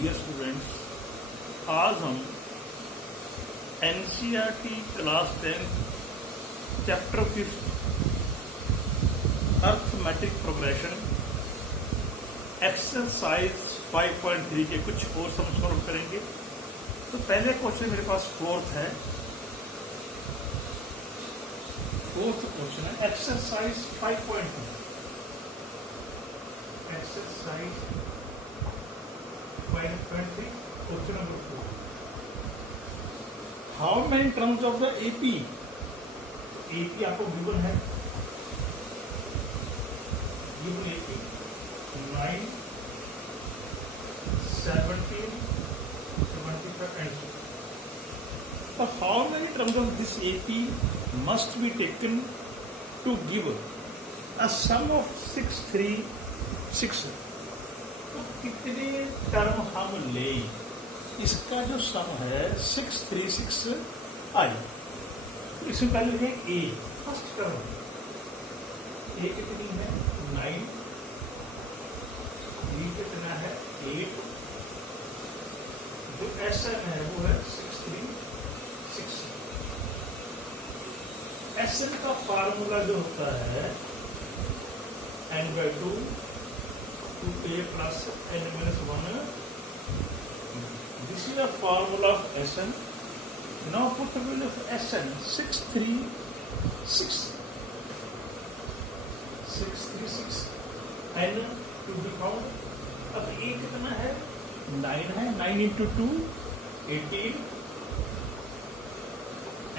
Dear students, आज हम NCERT class 10 chapter 5 arithmetic progression exercise 5.3 के कुछ और सम सॉल्व करेंगे। तो पहले क्वेश्चन मेरे पास फोर्थ क्वेश्चन है exercise 5.2। Exercise 5.3 question number 4। How many terms of the AP आपको गिवन है, given AP 9, 17, 25 and so. So how many terms of this AP must be taken to give a sum of 636? तो कितने term हम ले, इसका जो सम है 636 आई। तो इसमें पहले लिखें ए, फर्स्ट टर्म ए कितनी है 9, बी कितना है 8, जो SN है वो है 636। SN का फार्मूला जो होता है n/2 2a plus n-1। This is the formula of SN. Now put the value of SN 636 n to be found। अब a कितना है 9 है, 9 into 2 18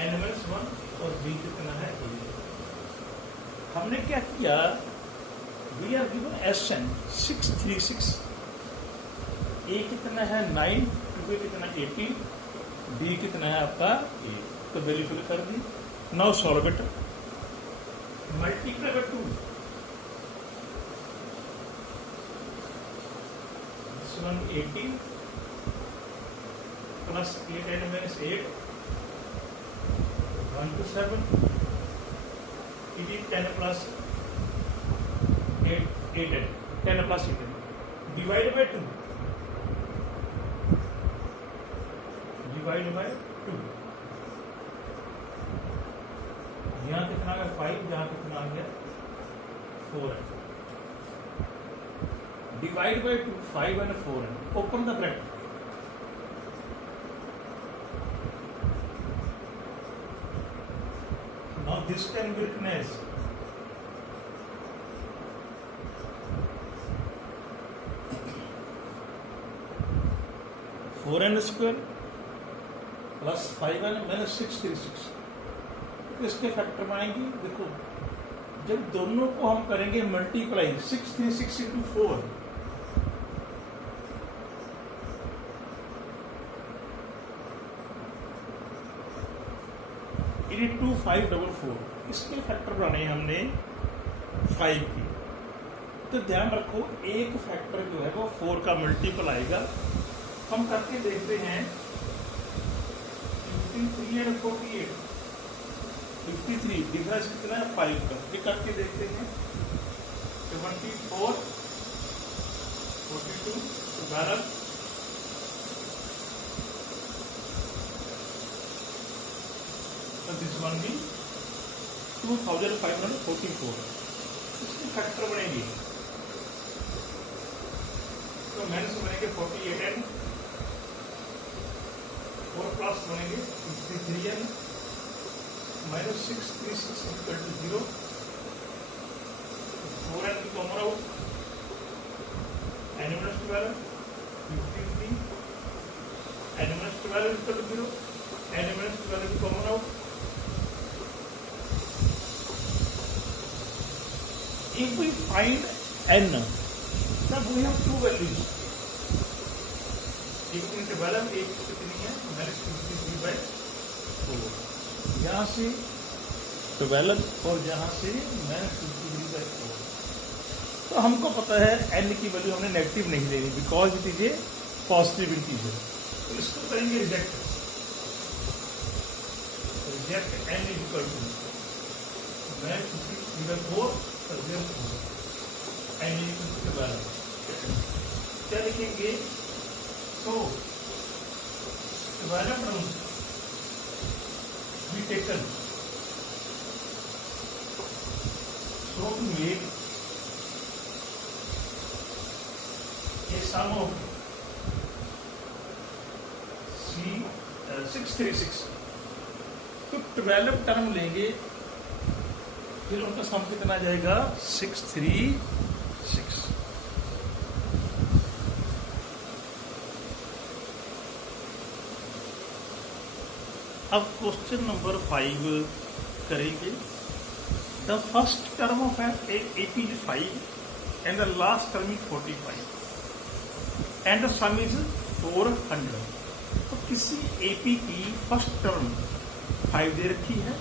n-1 और b कितना है 8। हमने क्या किया, we are given SN 636, a कितना है 9, b कितना 18, b कितना है आपका 8। तो वैल्यू फिल कर दी। Now solve it, multiply by 2, this one 18 plus 8 n-8 1 to 7, it is 10 plus 8 10 plus 8 divided by 2, divide by 2। यहाँ कितना आ गया 5, यहाँ कितना आ गया 4 है। डिवाइड बाय 2 5 and 4 है। Open the bracket, now this can be written as 4n square plus 5n minus 636। इसके फैक्टर बनाएंगे। देखो जब दोनों को हम करेंगे मल्टीप्लाई 636 into 4, it is 2544। इसके फैक्टर बनाए हमने 5 की। तो ध्यान रखो एक फैक्टर जो है वो 4 का मल्टीपल आएगा। हम करके देखते हैं 53 और 48, 53 डिफरेंस कितना है 5 का। ये करके देखते हैं 74 42 12 तो दिस वन भी 2544। इसके फैक्टर बनेंगे तो माइनस बनेंगे 48n और प्लस बनेंगे 53n minus 636 equal to 0। 4n की common out, n-12 53 n-12 equal to 0, n-12 की common out. If we find n, then we have two values। एक इंटरवल एक कितनी है -53/4, यहाँ से 12 और यहाँ से -53/4। तो हमको पता है n की वैल्यू हमने नेगेटिव नहीं लेनी, because it is a positive integer. तो इसको करेंगे reject n equal to -53/4 n equal to 12। क्या लिखेंगे So 12 terms be taken so to make a sum of 636. तो 12 टर्म लेंगे, फिर उनका सम कितना आ जाएगा 636. अब क्वेश्चन नंबर 5 करेंगे. The first term of an AP is 5 and the last term is 45 and the sum is 400. तो किसी AP की फर्स्ट टर्म 5 दे रखी है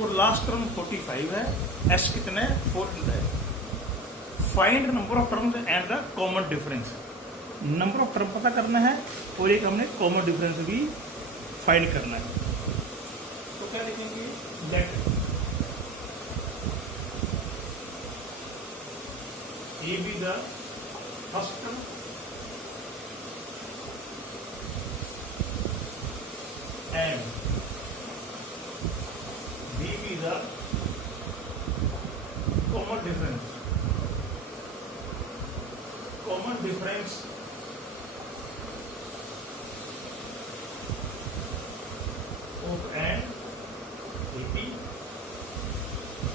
और लास्ट टर्म 45 है. S कितना है 400 है. Find number of terms and the common difference. Number of term पता करना है और एक हमने कॉमन डिफरेंस भी फाइंड करना है. तो क्या लिखेंगे, let A be the first term and B be the common difference. Common difference of an AP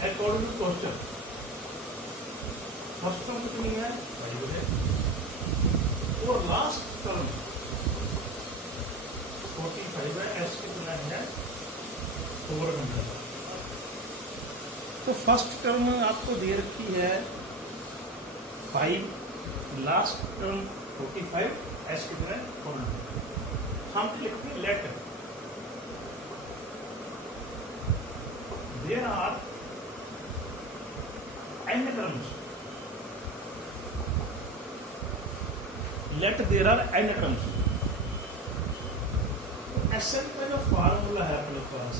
according to question. First term कितनी है 5 है और लास्ट टर्म 45 है. S कितना है 400. तो फर्स्ट टर्म आपको दे रखी है 5, लास्ट टर्म 45, S कितना है 400. हम लिखते हैं let there are n terms. Let there are n terms. SN का जो फार्मूला है अपने पास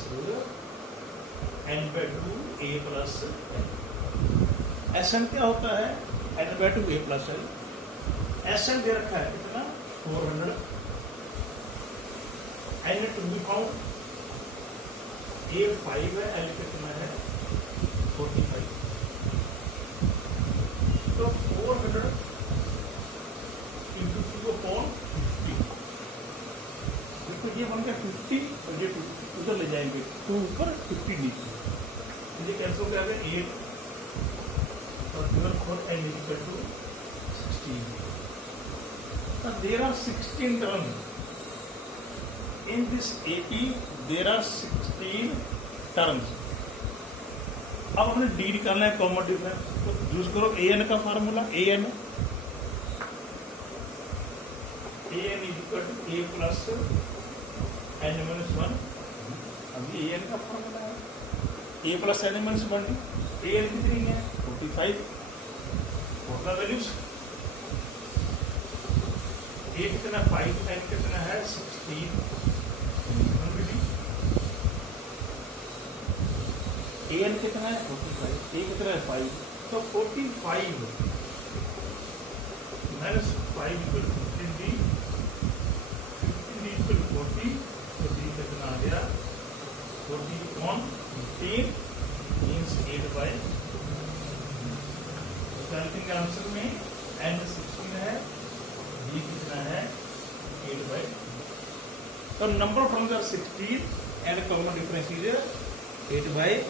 n/2 a plus n. SN क्या होता है n/2 a plus n. SN दे रखा है कितना 400. n to be found. a 5 है, l कितना है 45. तो 400 इंटू 2 अपॉन 50. देखो ये बन गया 50 और ये 50 उधर ले जाएंगे, 2 ऊपर 50 नीचे. ये कैंसिल हो जाएगा 8 और 12 for n equal to 16. So there are 16 terms in this AP. There are 16 terms. अब हमने D निकालना है कॉमन डिफरेंस. तो यूज करो AN का formula. AN is equal to A plus n minus 1. अब ये AN का फार्मूला है. A plus n minus 1. AN कितनी है 45. और द वैल्यूज A कितना 5, n कितना है 16. AN कितना है 45, A कितना है 5. तो 45 minus 5 equal to 15D. 15D equal to 40. तो D कितना आ गया 40 on 15 means 8/. कैलकुलेटिंग आंसर में n 16 है, D कितना है 8/. तो number of terms are 16 and common difference is 8/3.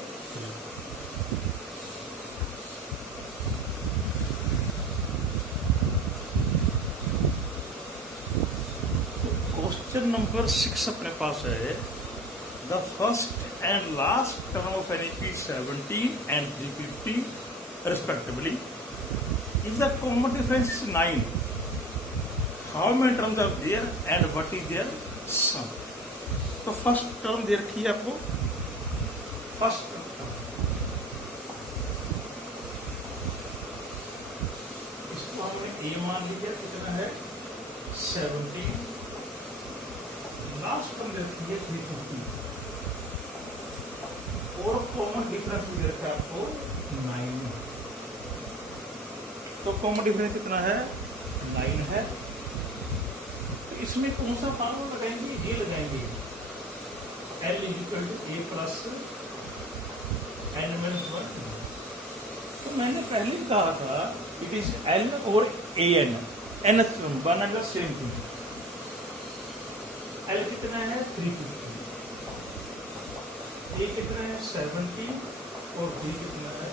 Question number 6 अपने पास है. The first and last term of an AP 17 and 350 respectively. If the common difference is 9, how many terms are there and what is their sum? तो first term दे रखी है आपको. First इसको हमने A मान लिया कितना है 17. लास्ट टर्म दे रखी है 350 और कॉमन डिफरेंस दे रखा है आपको 9. तो कॉमन डिफरेंस कितना है 9 है. इसमें कौन सा फॉर्मूला लगाएंगे, ये लगाएंगे L equal to a plus n-1। तो मैंने पहले कहा था इट इज L और an, nth term one and the same thing. L कितना है 350, A कितना है 70 और B कितना है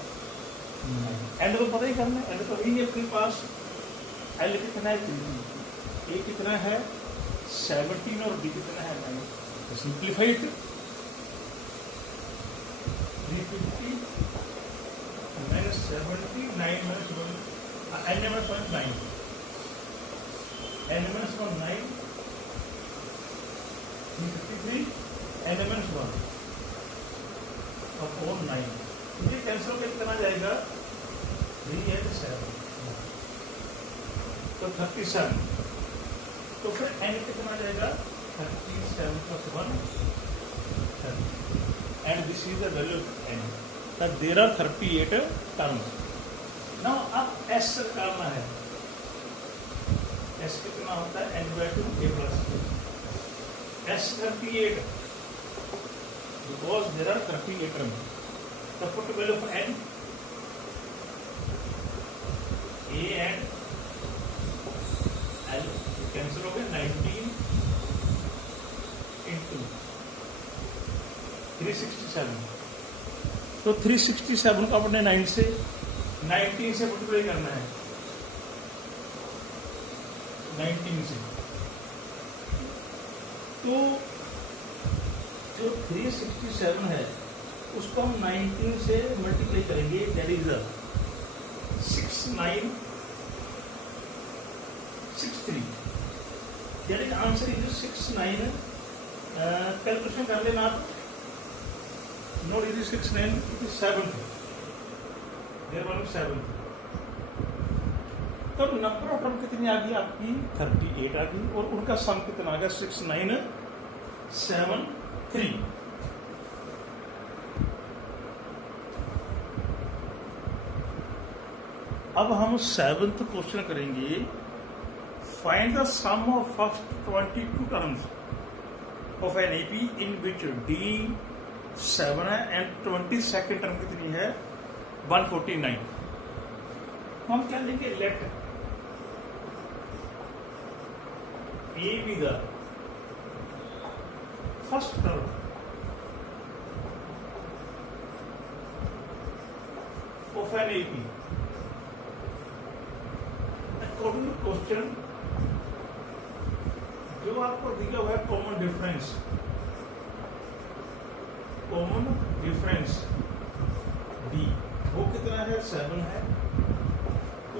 9। N को पता ही करना है, N तो ही अपने पास। L कितना है 350, A कितना है 17 और B कितना है 9। तो simplify it, 350 minus 70 9 minus 1 n minus 1 9 n minus 1 9 353 n minus 1 upon 9। ये कैंसिल करके कितना जाएगा 3 and 7 तो 37। तो फिर n कितना जाएगा 37 plus 1 30 and this is the value of n। that there are 38 terms। now अब s करना है, s कितना होता है n/2 a plus s 38 because there are 38 terms। the put value of n, a and l cancel हो गए, 19 into 367। तो 367 को अपने 19 से मल्टीप्लाई करना है, 19 से। तो जो 367 है उसको हम 19 से मल्टीप्लाई करेंगे, that is 6963। That is answer is 69। Calculation कर लेना आप, note it is 69, it is 7। There one 7। तो नंबर ऑफ टर्म कितनी आ गई आपकी 38 आ गई, और उनका सम कितना आ गया 6973। अब हम 7th क्वेश्चन करेंगे, find the sum of first 22 terms of an AP in which D 7 है एंड 22nd टर्म कितनी है 149। हम क्या लेंगे, let a be the first term of an AP according to question. जो आपको दिया हुआ है कॉमन डिफरेंस डी, वो कितना है 7 है,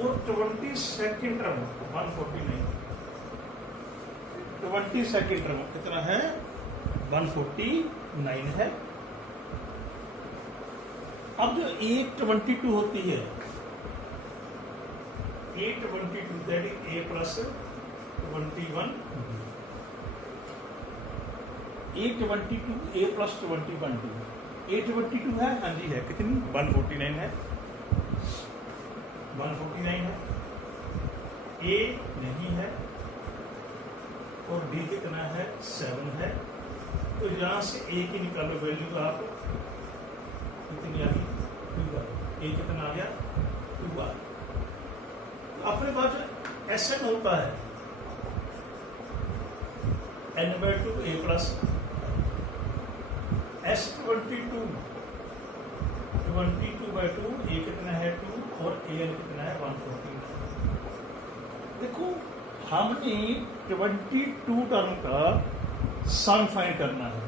और 22nd टर्म 149, 22nd टर्म कितना है 149 है। अब जो 822 होती है, 822 that is a plus 21, 822 a plus 21 2, 822 है, हाँ जी है, कितनी 149 है, 149 है। a नहीं है और b कितना है 7 है। तो यहाँ से a की निकालो वैल्यू, तो आप कितनी आ गई 2 बार, a कितना आ गया 2 बार। अपने पास एसएन होता है n/2 a plus S22 22/2 a कितना है 2 और an कितना है 114। देखो हमने 22 टर्म का सम फाइंड करना है,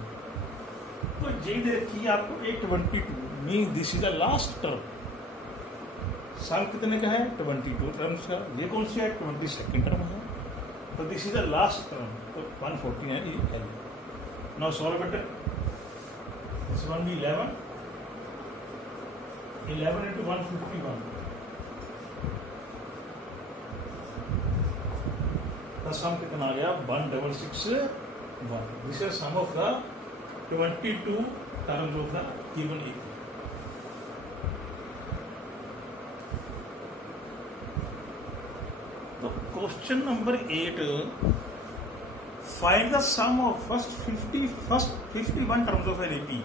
तो ये देखिए आपको 822 mean this is the last term. Sum कितने का है 22 टर्म्स का, ये कौन सी है 22nd टर्म है, तो this is the last term, तो 149 is L। Now solve it, this one be 11 into 151, the sum कितना आ गया 1661। This is sum of the 22 terms of the given AP। तो question number 8 find the sum of first 51 terms of an AP.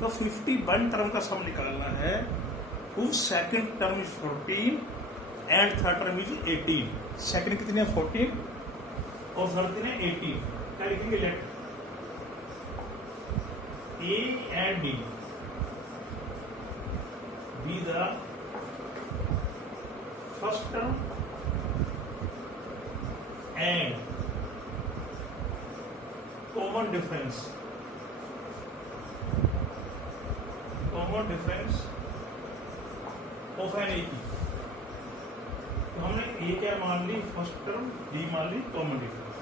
तो 51 term का सम निकालना है। whose second term is 14 and third term is 18। Second कितने है 14 और third कितने 18। क्या लिखेंगे? Let A and D be the first term and common difference of an AP। तो हमने A क्या मान ली फर्स्ट टर्म, D मान ली common difference.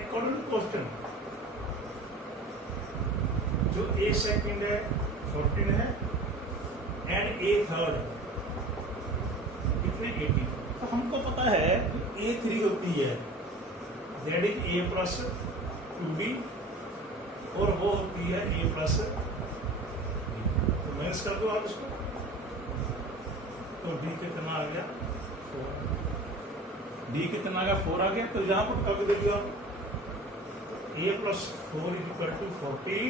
According to question जो A सेकंड है 14 है एंड A थर्ड कितने 18। तो हमको पता है A3 होती है that is A plus 2B और वो होती है A प्लस। तो माइनस कर दो आप इसको, तो D कितना आ गया 4। D कितना आ गया 4 आ गया। तो यहां पर कब दे दिया A plus 4 is equal to 14।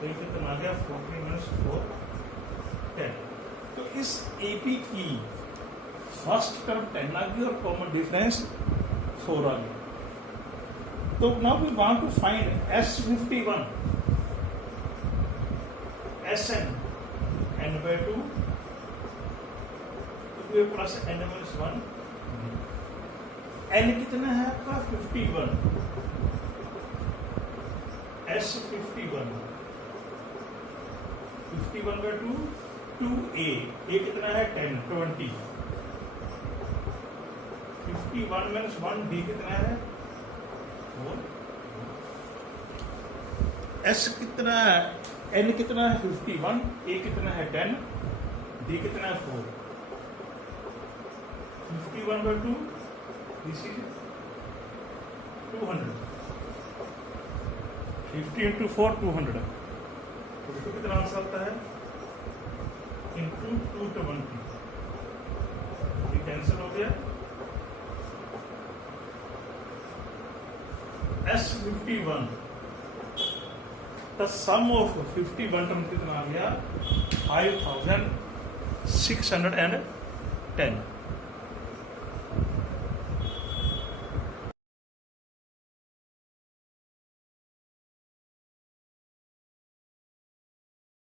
तो ये कितना आ गया 14 माइनस 4 10। तो इस एपी की फर्स्ट टर्म 10 आ गई और कॉमन डिफरेंस 4 आ गया। तो now we want to find S51 Sn n/2 plus n-1। n कितना है आपका 51। S51 51/2 2a। a कितना है 10 20। 51 माइनस 1 d कितना है 4। s कितना है n कितना है 51 a कितना है 10 d कितना है 4। 51/2 दिस इज 200। 50 into 4 200। तो कितना आंसर आता है इंटू 220। ये कैंसिल हो गया। S51 the sum of 51 term कितना आ गया 5610।